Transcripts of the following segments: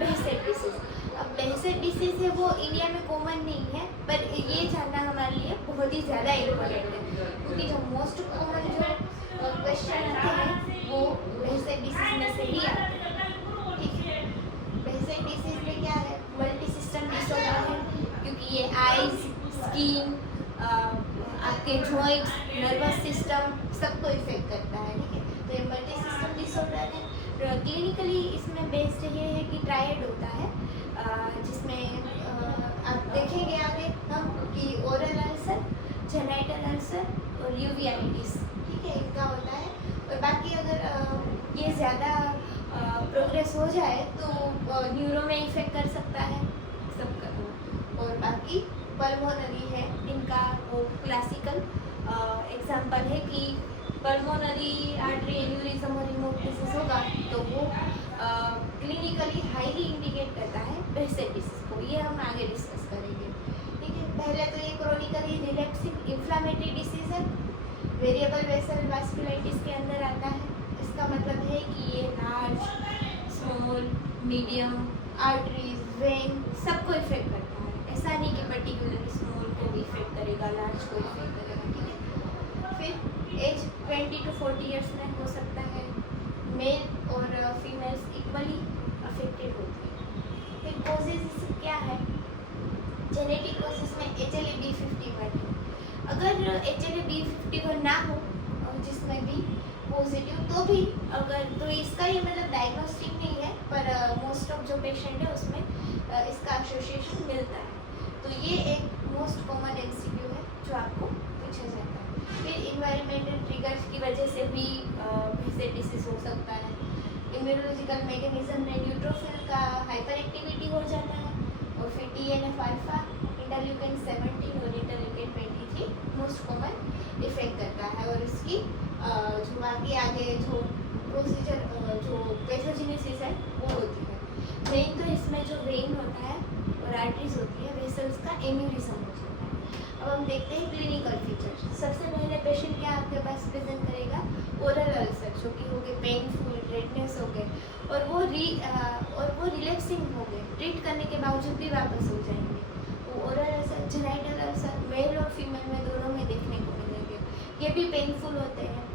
Behcet disease. अब Behcet disease है वो इंडिया में कॉमन नहीं है, पर ये जानना हमारे लिए बहुत ही ज़्यादा इम्पोर्टेंट है, क्योंकि जो मोस्ट कॉमन जो क्वेश्चन आते हैं वो बेहसेट डिसीज में से ही आते हैं। ठीक है, बेहसेट डिसीज में क्या है, मल्टी सिस्टम डिसऑर्डर है, क्योंकि ये आइज, स्किन, आपके जॉइंट्स, नर्वस सिस्टम सबको इफेक्ट करता है। ठीक है, तो ये मल्टी सिस्टम डिसऑर्डर है। क्लिनिकली इसमें बेस्ड ये है कि ट्रायड होता है, जिसमें आप देखेंगे आगे हम कि ओरल अल्सर, जेनाइटल अल्सर और यूवीआइटिस, ठीक है, इनका होता है। और बाकी अगर ये ज़्यादा प्रोग्रेस हो जाए तो न्यूरो में इफेक्ट कर सकता है सबका। और बाकी पल्मोनरी है, इनका वो क्लासिकल एग्जांपल है कि पल्मोनरी आर्टरी एन्यूरिज्म और हेमोप्टिसिस होगा तो वो क्लिनिकली हाईली इंडिकेट करता है बेहसेट डिसीज को। ये हम आगे डिस्कस करेंगे। ठीक है, पहले तो ये क्रोनिकली रिलैप्सिंग इन्फ्लामेटरी डिसीज है, वेरिएबल वेसल वास्कुलाइटिस के अंदर आता है। इसका मतलब है कि ये large, small, medium arteries, when सबको इफेक्ट करता है। ऐसा नहीं कि पर्टिकुलरली स्मॉल को भी इफेक्ट करेगा, लार्ज को इफेक्ट करेगा। ठीक है, फिर एज 20 to 40 ईयर्स में हो सकता है। मेल और फीमेल्स इक्वली अफेक्टेड होती है। फिर कॉजेज क्या है, जेनेटिक कॉजेज में HLA-B51 है। अगर HLA-B51 ना हो जिसमें भी पॉजिटिव तो भी अगर तो इसका ये मतलब डायग्नोस्टिक नहीं है, पर मोस्ट ऑफ जो पेशेंट है उसमें इसका एसोसिएशन मिलता है। तो ये एक मोस्ट कॉमन एमसीक्यू है जो आपको पूछा जाता है। फिर इन्वायरमेंटल ट्रिगर्स की वजह से भी बेहसेट डिसीज हो सकता है। इम्यूनोलॉजिकल मैकेनिज्म में न्यूट्रोफिल का हाइपर एक्टिविटी हो जाता है। और फिर TNF अल्फा, इंटरल्यूकिन 17 और इंटरल्यूकिन 23 मोस्ट कॉमन इफेक्ट करता है। और इसकी जो बाकी आगे जो प्रोसीजर जो पैथोजेनेसिस है वो होती है। मेन तो इसमें जो वेन होता है और आर्टरीज होती है, वेसल्स का एन्यूरिज्म हो जाता है। अब हम देखते हैं क्लिनिकल फीचर्स। सबसे पहले पेशेंट क्या आपके पास प्रेजेंट करेगा, ओरल अल्सर, जो कि हो गए पेनफुल, रेडनेस हो गए और वो रिलैक्सिंग हो गए, ट्रीट करने के बावजूद भी वापस हो जाएंगे। वो oral ulcer, genital ulcer male और फीमेल में दोनों में देखने को मिलेंगे। ये भी पेनफुल होते हैं।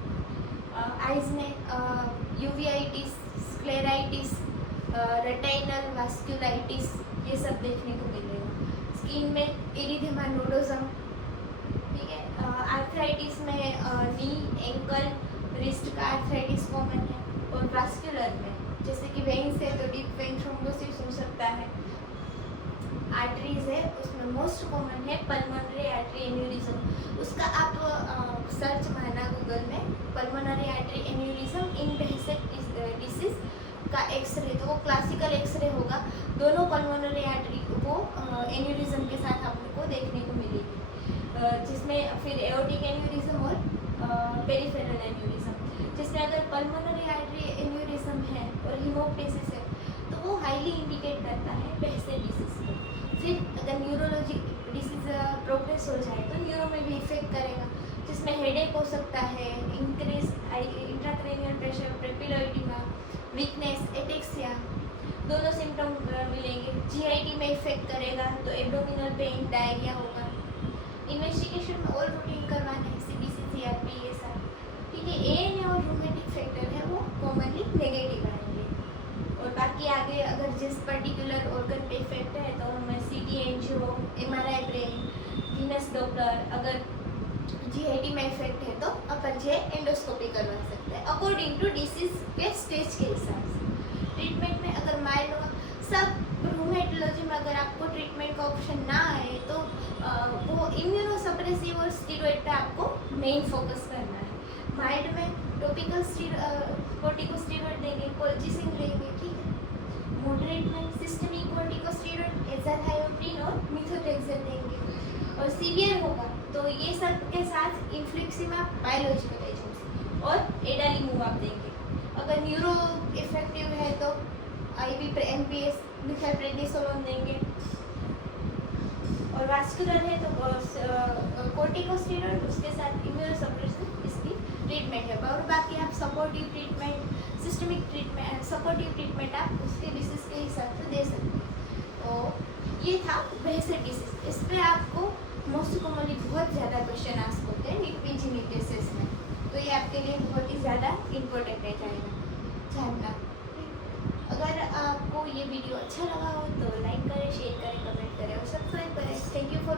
आइज में यूवीआइटिस, स्क्लेराइटिस, रेटाइनल वास्कुलाइटिस ये सब देखने को मिलेगा। स्किन में इरिथेमा नोडोजम, ठीक है। आर्थराइटिस में नी, एंकल, रिस्ट का आर्थराइटिस कॉमन है। और वास्कुलर में जैसे कि वेन्स है तो डीप वेन थ्रोम्बोसिस हो सकता है। आर्टरीज है उसमें मोस्ट कॉमन है पल्मोनरी आर्टरी एन्यूरिज्म। उसका आप सर्च मारना गूगल में, पल्मोनरी आर्टरी एन्यूरिज्म इन बेहसेट डिसीज का एक्सरे, तो वो क्लासिकल एक्सरे होगा। दोनों पल्मोनरी आर्टरी को एन्यूरिज्म के साथ आप लोग को देखने को मिलेगी, जिसमें फिर एओर्टिक एन्यूरिज्म और पेरिफेरल एन्यूरिज्म। जिसमें अगर पल्मोनरी आर्टरी एन्यूरिज्म है और हिमोप्टिसिस है तो वो हाईली इंडिकेट करता है बेहसेट डिसीज को। फिर अगर न्यूरोलॉजिक डिसीज प्रोग्रेस हो जाए तो न्यूरो में भी इफेक्ट करेगा, जिसमें हेडेक हो सकता है, increase intracranial pressure, papilloedema, weakness, ataxia, दोनों सिम्टम मिलेंगे। GIT में इफेक्ट करेगा तो एब्डोमिनल पेन, डायरिया होगा। इन्वेस्टिगेशन में ऑल रूटीन करवाना है, CBC, CRP ये सब, ठीक है। ANA और रूमेटिक फैक्टर है वो कॉमनली नेगेटिव आएंगे। और बाकी आगे अगर जिस पर्टिकुलर ऑर्गन पे इफेक्ट है तो हमें CT angio, MRI brain, venous doppler, अगर GIT में इफेक्ट है तो अपर जे एंडोस्कोपी करवा सकते हैं अकॉर्डिंग टू डिसीज के स्टेज के हिसाब से। ट्रीटमेंट में अगर माइल्ड हो, सब रूमेटोलॉजी में अगर आपको ट्रीटमेंट का ऑप्शन ना आए तो वो इम्यूनोसप्रेसिव और स्टीरॉइड पे आपको मेन फोकस करना है। माइल्ड में टॉपिकल कॉर्टिकोस्टेरॉइड देंगे, कोल्चिसिन देंगे, ठीक है। मॉडरेट में सिस्टेमिक कॉर्टिकोस्टेरॉइड, एजाथायोप्रिन और मिथोट्रेक्सेट देंगे। और सीवियर होगा तो ये सब के साथ इन्फ्लिक्सिमा, बायोलॉजिकल एजेंट्स और एडालीमूव आप देंगे। अगर न्यूरो इफेक्टिव है तो IV NPS, मिथाइलप्रेडनिसोलोन देंगे। और वास्कुलर है तो कॉर्टिकोस्टेरॉइड उसके साथ इम्यूनोसप्रेसिव इसकी ट्रीटमेंट है। और बाकी आप supportive treatment systemic treatment, supportive treatment आप उसके डिसीज के हिसाब से दे सकते हैं। तो ये था बेसिक डिसीज। इस पर आपको मोस्ट कॉमनली बहुत ज़्यादा क्वेश्चन आस्क होते हैं नीट पीजी नीट टेस्ट में, तो ये आपके लिए बहुत ही ज़्यादा इम्पोर्टेंट है जानना। अगर आपको ये वीडियो अच्छा लगा हो तो लाइक करें, शेयर करें, कमेंट करें और सब्सक्राइब करें। Thank you for